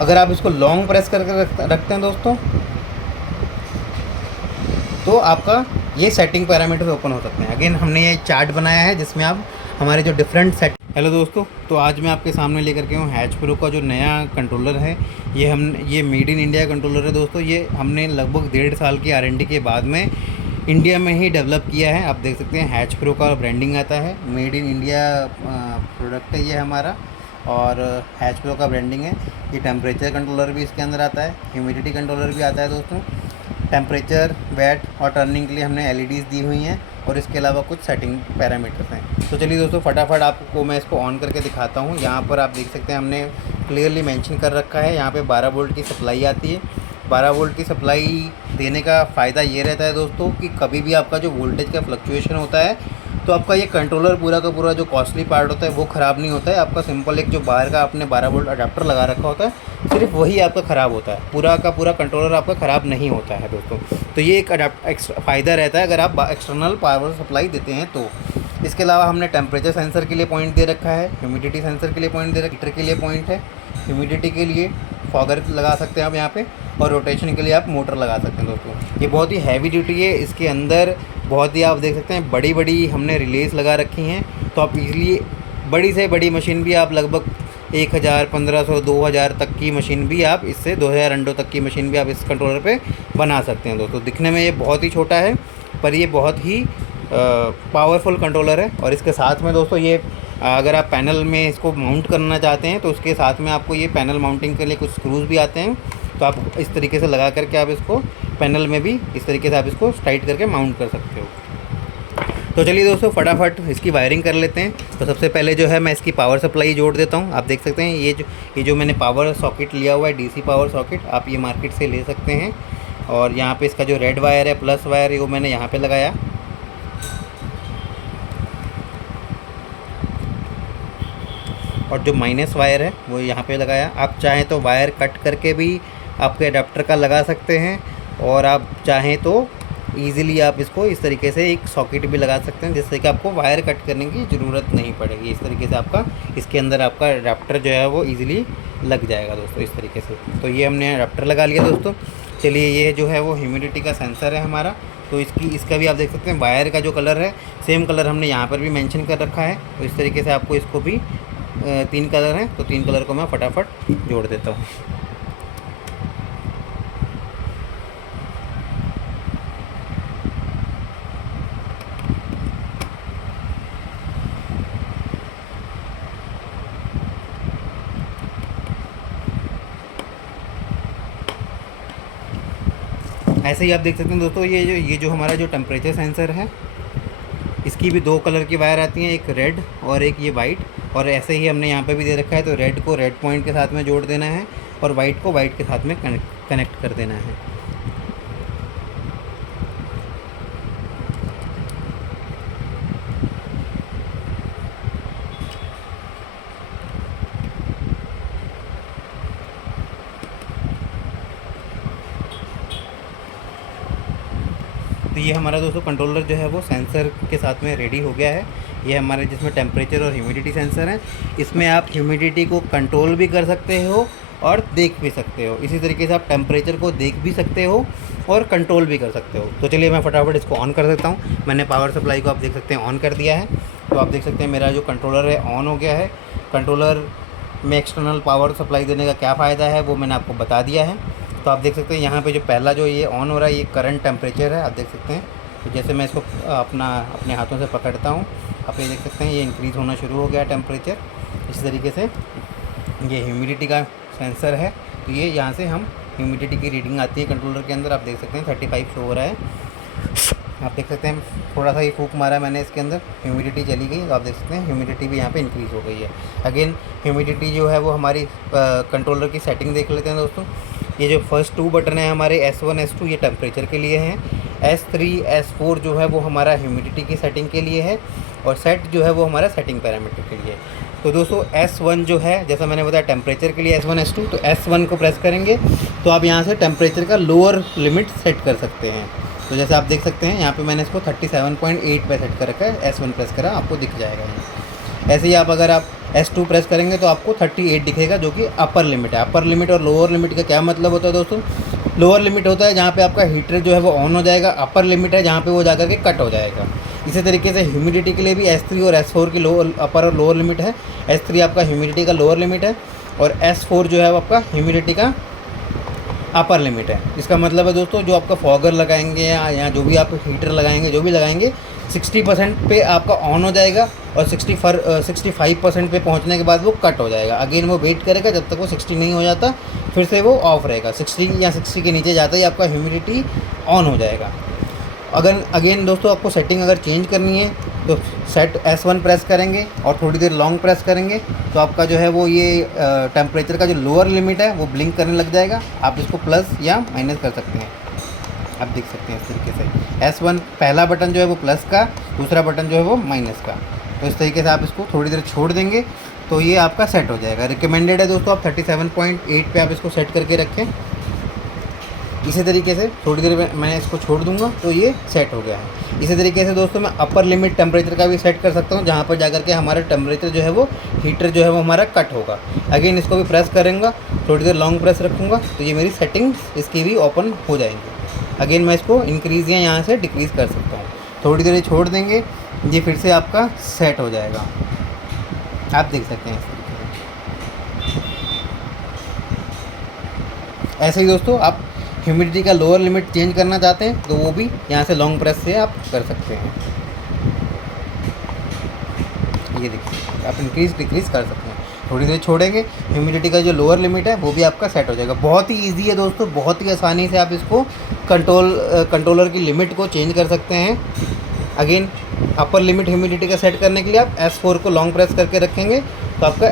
अगर आप इसको लॉन्ग प्रेस करके रखते हैं दोस्तों, तो आपका ये सेटिंग पैरामीटर्स ओपन हो सकते हैं। अगेन हमने ये चार्ट बनाया है जिसमें आप हमारे जो डिफरेंट सेट। हेलो दोस्तों, तो आज मैं आपके सामने लेकर के हूँ हैच प्रो का जो नया कंट्रोलर है। ये मेड इन इंडिया कंट्रोलर है दोस्तों। ये हमने लगभग 1.5 साल की R&D के बाद में इंडिया में ही डेवलप किया है। आप देख सकते हैं हैच प्रो का ब्रांडिंग आता है, मेड इन इंडिया प्रोडक्ट है ये हमारा, और हैच प्रो का ब्रांडिंग है। ये टेम्परेचर कंट्रोलर भी इसके अंदर आता है, ह्यूमिडिटी कंट्रोलर भी आता है दोस्तों। टेम्परेचर, वेट और टर्निंग के लिए हमने LEDs दी हुई हैं, और इसके अलावा कुछ सेटिंग पैरामीटर्स हैं। तो चलिए दोस्तों, फटाफट आपको मैं इसको ऑन करके दिखाता हूँ। यहाँ पर आप देख सकते हैं हमने क्लियरली मेंशन कर रखा है, यहाँ पे 12 वोल्ट की सप्लाई आती है। 12 वोल्ट की सप्लाई देने का फ़ायदा ये रहता है दोस्तों कि कभी भी आपका जो वोल्टेज का फ्लक्चुएशन होता है, तो आपका ये कंट्रोलर पूरा का पूरा जो कॉस्टली पार्ट होता है वो ख़राब नहीं होता है। आपका सिंपल एक जो बाहर का आपने 12 वोल्ट अडाप्टर लगा रखा होता है, सिर्फ वही आपका ख़राब होता है, पूरा का पूरा कंट्रोलर आपका ख़राब नहीं होता है दोस्तों। तो ये एक फ़ायदा रहता है अगर आप एक्सटर्नल पावर सप्लाई देते हैं तो। इसके अलावा हमने टेम्परेचर सेंसर के लिए पॉइंट दे रखा है, ह्यूमिडिटी सेंसर के लिए पॉइंट दे रखा है, हीटर के लिए पॉइंट है, ह्यूमिडिटी के लिए फॉगर लगा सकते हैं आप यहाँ पे, और रोटेशन के लिए आप मोटर लगा सकते हैं दोस्तों। ये बहुत ही हैवी ड्यूटी है। इसके अंदर बहुत ही आप देख सकते हैं बड़ी बड़ी हमने रिलेज लगा रखी हैं, तो आप इजीली बड़ी से बड़ी मशीन भी आप लगभग 1000, 1500, 2000 तक की मशीन भी आप इससे 2000 अंडों तक की मशीन भी आप इस कंट्रोलर पे बना सकते हैं दोस्तों। दिखने में ये बहुत ही छोटा है, पर ये बहुत ही पावरफुल कंट्रोलर है। और इसके साथ में दोस्तों ये अगर आप पैनल में इसको माउंट करना चाहते हैं तो उसके साथ में आपको ये पैनल माउंटिंग के लिए कुछ स्क्रूज भी आते हैं, तो आप इस तरीके से लगा करके आप इसको पैनल में भी इस तरीके से आप इसको टाइट करके माउंट कर सकते हो। तो चलिए दोस्तों, फटाफट इसकी वायरिंग कर लेते हैं। तो सबसे पहले जो है मैं इसकी पावर सप्लाई जोड़ देता हूँ। आप देख सकते हैं ये जो मैंने पावर सॉकेट लिया हुआ है, DC पावर सॉकेट, आप ये मार्केट से ले सकते हैं। और यहाँ पे इसका जो रेड वायर है, प्लस वायर है, वो मैंने यहाँ पे लगाया, और जो माइनस वायर है वो यहाँ पे लगाया। आप चाहें तो वायर कट करके भी आपके अडाप्टर का लगा सकते हैं, और आप चाहें तो ईज़िली आप इसको इस तरीके से एक सॉकेट भी लगा सकते हैं, जिससे कि आपको वायर कट करने की ज़रूरत नहीं पड़ेगी। इस तरीके से आपका इसके अंदर आपका अडाप्टर जो है वो ईज़िली लग जाएगा दोस्तों, इस तरीके से। तो ये हमने अडाप्टर लगा लिया दोस्तों। चलिए, ये जो है वो ह्यूमिडिटी का सेंसर है हमारा, तो इसका भी आप देख सकते हैं वायर का जो कलर है, सेम कलर हमने यहाँ पर भी मेंशन कर रखा है। तो इस तरीके से आपको इसको भी 3 कलर हैं, तो 3 कलर को मैं फटाफट जोड़ देता हूँ। ऐसे ही आप देख सकते हैं दोस्तों, ये जो हमारा जो टेम्परेचर सेंसर है, इसकी भी 2 कलर की वायर आती हैं, एक रेड और एक ये वाइट। और ऐसे ही हमने यहाँ पे भी दे रखा है, तो रेड को रेड पॉइंट के साथ में जोड़ देना है, और वाइट को वाइट के साथ में कनेक्ट कर देना है। तो ये हमारा दोस्तों कंट्रोलर जो है वो सेंसर के साथ में रेडी हो गया है। ये हमारे जिसमें टेम्परेचर और ह्यूमिडिटी सेंसर है। इसमें आप ह्यूमिडिटी को कंट्रोल भी कर सकते हो और देख भी सकते हो। इसी तरीके से आप टेम्परेचर को देख भी सकते हो और कंट्रोल भी कर सकते हो। तो चलिए मैं फटाफट इसको ऑन कर देता हूँ। मैंने पावर सप्लाई को आप देख सकते हैं ऑन कर दिया है। तो आप देख सकते हैं मेरा जो कंट्रोलर है ऑन हो गया है। कंट्रोलर में एक्सटर्नल पावर सप्लाई देने का क्या फ़ायदा है वो मैंने आपको बता दिया है। तो आप देख सकते हैं यहाँ पे जो पहला जो ये ऑन हो रहा है, ये करंट टेम्परेचर है, आप देख सकते हैं। तो जैसे मैं इसको अपने हाथों से पकड़ता हूँ, आप ये देख सकते हैं ये इंक्रीज़ होना शुरू हो गया टेम्परेचर। इसी तरीके से ये ह्यूमिडिटी का सेंसर है, तो ये यहाँ से हम ह्यूमिडिटी की रीडिंग आती है कंट्रोलर के अंदर। आप देख सकते हैं 35 शो हो रहा है। आप देख सकते हैं थोड़ा सा ही फूंक मारा मैंने इसके अंदर, ह्यूमिडिटी चली गई। तो आप देख सकते हैं ह्यूमिडिटी भी यहाँ पे इंक्रीज़ हो गई है। अगेन ह्यूमिडिटी जो है वो हमारी कंट्रोलर की सेटिंग देख लेते हैं दोस्तों। ये जो फर्स्ट 2 बटन है हमारे S1 S2 ये टेम्परेचर के लिए हैं। S3 S4 जो है वो हमारा ह्यूमिडिटी की सेटिंग के लिए है, और सेट जो है वो हमारा सेटिंग पैरामीटर के लिए है। तो दोस्तों S1 जो है, जैसा मैंने बताया टेम्परेचर के लिए S1 S2, तो S1 को प्रेस करेंगे तो आप यहाँ से टेम्परेचर का लोअर लिमिट सेट कर सकते हैं। तो जैसे आप देख सकते हैं यहाँ पे मैंने इसको 37.8 पे सेट कर रखा है। S1 प्रेस करा, आपको दिख जाएगा ये। ऐसे ही आप अगर आप S2 प्रेस करेंगे तो आपको 38 दिखेगा, जो कि अपर लिमिट है। अपर लिमिट और लोअर लिमिट का क्या मतलब होता है दोस्तों? लोअर लिमिट होता है जहाँ पे आपका हीटर जो है वो ऑन हो जाएगा, अपर लिमिट है जहाँ पे वो जाकर के कट हो जाएगा। इसी तरीके से ह्यूमिडिटी के लिए भी S3 और S4 की लोअर अपर और लोअर लिमिट है। S3 आपका ह्यूमिडिटी का लोअर लिमिट है और S4 जो है वो आपका ह्यूमिडिटी का अपर लिमिट है। इसका मतलब है दोस्तों, जो आपका फॉगर लगाएंगे या जो भी आप हीटर लगाएंगे, जो भी लगाएंगे, 60% पे आपका ऑन हो जाएगा और 65% पे पहुंचने के बाद वो कट हो जाएगा। अगेन वो वेट करेगा जब तक वो 60 नहीं हो जाता, फिर से वो ऑफ रहेगा। 60 या 60 के नीचे जाता ही आपका ह्यूमिडिटी ऑन हो जाएगा। अगर अगेन दोस्तों आपको सेटिंग अगर चेंज करनी है तो सेट S1 प्रेस करेंगे और थोड़ी देर लॉन्ग प्रेस करेंगे तो आपका जो है वो ये टेम्परेचर का जो लोअर लिमिट है वो ब्लिंक करने लग जाएगा। आप इसको प्लस या माइनस कर सकते हैं, आप देख सकते हैं इस तरीके से। S1 पहला बटन जो है वो प्लस का, दूसरा बटन जो है वो माइनस का। तो इस तरीके से आप इसको थोड़ी देर छोड़ देंगे तो ये आपका सेट हो जाएगा। रिकमेंडेड है दोस्तों आप 37.8 पे आप इसको सेट करके रखें। इसी तरीके से थोड़ी देर में मैं इसको छोड़ दूंगा तो ये सेट हो गया है। इसी तरीके से दोस्तों मैं अपर लिमिट टेम्परेचर का भी सेट कर सकता हूँ, जहाँ पर जाकर के हमारा टेम्परेचर जो है वो हीटर जो है वो हमारा कट होगा। अगेन इसको भी प्रेस करूँगा, थोड़ी देर लॉन्ग प्रेस रखूँगा तो ये मेरी सेटिंग्स इसकी भी ओपन हो जाएंगी। अगेन मैं इसको इंक्रीज़ या यहाँ से डिक्रीज़ कर सकता हूँ। थोड़ी देर छोड़ देंगे, ये फिर से आपका सेट हो जाएगा। आप देख सकते हैं ऐसे ही दोस्तों आप ह्यूमिडिटी का लोअर लिमिट चेंज करना चाहते हैं तो वो भी यहाँ से लॉन्ग प्रेस से आप कर सकते हैं। ये देखिए आप इंक्रीज डिक्रीज़ कर सकते हैं। थोड़ी देर छोड़ेंगे, ह्यूमिडिटी का जो लोअर लिमिट है वो भी आपका सेट हो जाएगा। बहुत ही इजी है दोस्तों, बहुत ही आसानी से आप इसको कंट्रोलर की लिमिट को चेंज कर सकते हैं। अगेन अपर लिमिट ह्यूमिडिटी का सेट करने के लिए आप S4 को लॉन्ग प्रेस करके रखेंगे तो आपका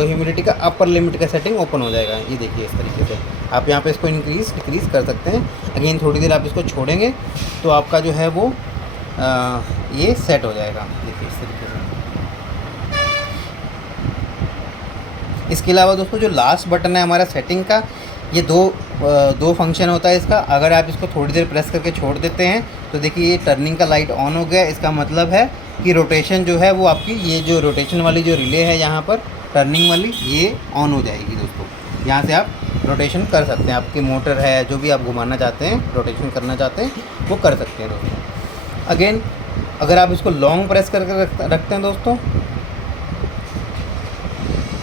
ह्यूमिडिटी का अपर लिमिट का सेटिंग ओपन हो जाएगा। ये देखिए इस तरीके से आप यहाँ पे इसको इंक्रीज़ डिक्रीज़ कर सकते हैं। अगेन थोड़ी देर आप इसको छोड़ेंगे तो आपका जो है वो ये सेट हो जाएगा। देखिए इस तरीके से। इसके अलावा दोस्तों जो लास्ट बटन है हमारा सेटिंग का, ये दो फंक्शन होता है इसका। अगर आप इसको थोड़ी देर प्रेस करके छोड़ देते हैं तो देखिए ये टर्निंग का लाइट ऑन हो गया। इसका मतलब है कि रोटेशन जो है वो आपकी ये जो रोटेशन वाली जो रिले है यहाँ पर टर्निंग वाली, ये ऑन हो जाएगी दोस्तों। यहाँ से आप रोटेशन कर सकते हैं, आपकी मोटर है जो भी आप घुमाना चाहते हैं, रोटेशन करना चाहते हैं वो कर सकते हैं दोस्तों। अगेन अगर आप इसको लॉन्ग प्रेस करके रखते हैं दोस्तों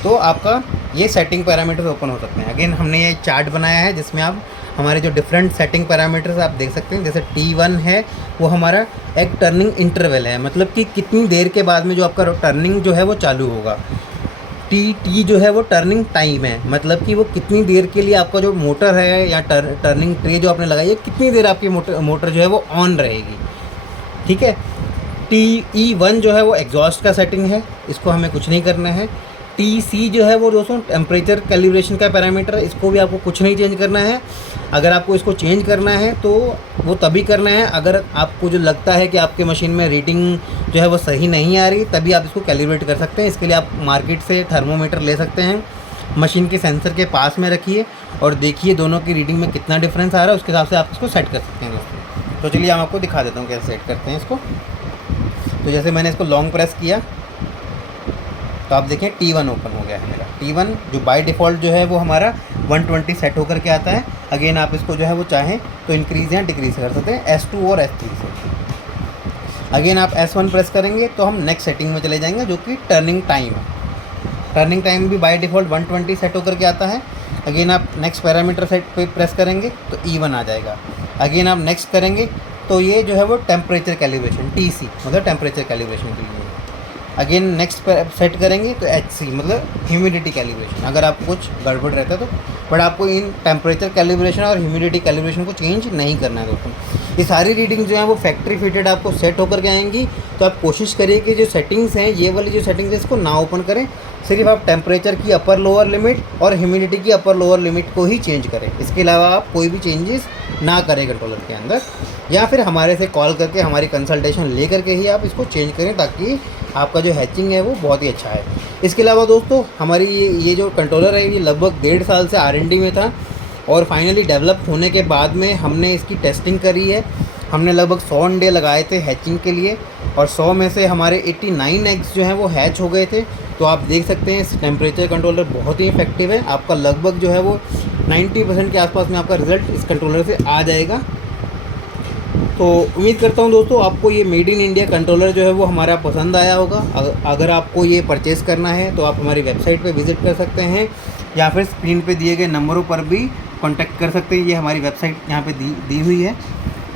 तो आपका ये सेटिंग पैरामीटर्स ओपन हो सकते हैं। अगेन हमने ये चार्ट बनाया है जिसमें आप हमारे जो डिफरेंट सेटिंग पैरामीटर्स आप देख सकते हैं। जैसे T1 है वो हमारा एक टर्निंग इंटरवल है, मतलब कि कितनी देर के बाद में जो आपका टर्निंग जो है वो चालू होगा। T जो है वो टर्निंग टाइम है, मतलब कि वो कितनी देर के लिए आपका जो मोटर है या टर्निंग ट्रे जो आपने लगाई है कितनी देर आपकी मोटर जो है वो ऑन रहेगी। ठीक है। TE1 जो है वो एग्जॉस्ट का सेटिंग है, इसको हमें कुछ नहीं करना है। TC जो है वो दोस्तों टेम्परेचर कैलिब्रेशन का पैरामीटर है, इसको भी आपको कुछ नहीं चेंज करना है। अगर आपको इसको चेंज करना है तो वो तभी करना है अगर आपको जो लगता है कि आपके मशीन में रीडिंग जो है वो सही नहीं आ रही, तभी आप इसको कैलिब्रेट कर सकते हैं। इसके लिए आप मार्केट से थर्मोमीटर ले सकते हैं, मशीन के सेंसर के पास में रखिए और देखिए दोनों की रीडिंग में कितना डिफरेंस आ रहा है, उसके हिसाब से आप इसको सेट कर सकते हैं दोस्तों। तो चलिए मैं आपको दिखा देता हूँ कैसे सेट करते हैं इसको। तो जैसे मैंने इसको लॉन्ग प्रेस किया तो आप देखें T1 ओपन हो गया है मेरा। T1 जो बाय डिफ़ॉल्ट जो है वो हमारा 120 सेट होकर के आता है। अगेन आप इसको जो है वो चाहें तो इंक्रीज़ या डिक्रीज़ कर सकते हैं S2 और S3 से। अगेन आप S1 प्रेस करेंगे तो हम नेक्स्ट सेटिंग में चले जाएंगे जो कि टर्निंग टाइम है। टर्निंग टाइम भी बाय डिफ़ॉल्ट 120 सेट होकर के आता है। अगेन आप नेक्स्ट पैरामीटर सेट पे प्रेस करेंगे तो E1 आ जाएगा। अगेन आप नेक्स्ट करेंगे तो ये जो है वो टेम्परेचर कैलिब्रेशन TC मतलब टेम्परेचर कैलिब्रेशन के लिए। अगेन नेक्स्ट सेट करेंगे तो HC मतलब ह्यूमिडिटी कैलिब्रेशन, अगर आपको कुछ गड़बड़ रहता है तो। बट आपको इन टेम्परेचर कैलिब्रेशन और ह्यूमिडिटी कैलिब्रेशन को चेंज नहीं करना है दोस्तों। ये सारी रीडिंग जो है वो फैक्ट्री फिटेड आपको सेट होकर के आएंगी। तो आप कोशिश करिए कि जो सेटिंग्स हैं ये वाली जो सेटिंग्स है इसको ना ओपन करें, सिर्फ आप टेम्परेचर की अपर लोअर लिमिट और ह्यूमिडिटी की अपर लोअर लिमिट को ही चेंज करें। इसके अलावा आप कोई भी चेंजेस ना करें कंट्रोलर के अंदर, या फिर हमारे से कॉल करके हमारी कंसल्टेशन ले करके ही आप इसको चेंज करें ताकि आपका जो हैचिंग है वो बहुत ही अच्छा है। इसके अलावा दोस्तों हमारी ये जो कंट्रोलर है ये लगभग 1.5 साल से R&D में था और फाइनली डेवलप होने के बाद में हमने इसकी टेस्टिंग करी है। हमने लगभग 100 अंडे लगाए थे हैचिंग के लिए और 100 में से हमारे 89 एग्स जो हैं वो हैच हो गए थे। तो आप देख सकते हैं इस टेम्परेचर कंट्रोलर बहुत ही इफेक्टिव है। आपका लगभग जो है वो 90% के आसपास में आपका रिज़ल्ट इस कंट्रोलर से आ जाएगा। तो उम्मीद करता हूँ दोस्तों आपको ये मेड इन इंडिया कंट्रोलर जो है वो हमारा पसंद आया होगा। अगर आपको ये परचेज़ करना है तो आप हमारी वेबसाइट पे विज़िट कर सकते हैं या फिर स्क्रीन पे दिए गए नंबरों पर भी कांटेक्ट कर सकते हैं। ये हमारी वेबसाइट यहाँ पे दी हुई है।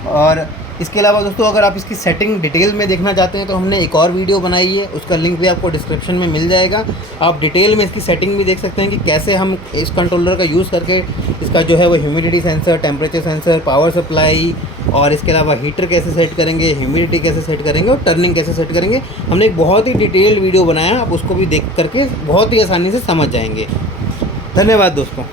और इसके अलावा दोस्तों अगर आप इसकी सेटिंग डिटेल में देखना चाहते हैं तो हमने एक और वीडियो बनाई है, उसका लिंक भी आपको डिस्क्रिप्शन में मिल जाएगा। आप डिटेल में इसकी सेटिंग भी देख सकते हैं कि कैसे हम इस कंट्रोलर का यूज़ करके इसका जो है वो humidity sensor, temperature sensor, power supply और इसके अलावा हीटर कैसे सेट करेंगे, ह्यूमिडिटी कैसे सेट करेंगे और टर्निंग कैसे सेट करेंगे। हमने एक बहुत ही डिटेल्ड वीडियो बनाया, आप उसको भी देख करके बहुत ही आसानी से समझ जाएंगे। धन्यवाद दोस्तों।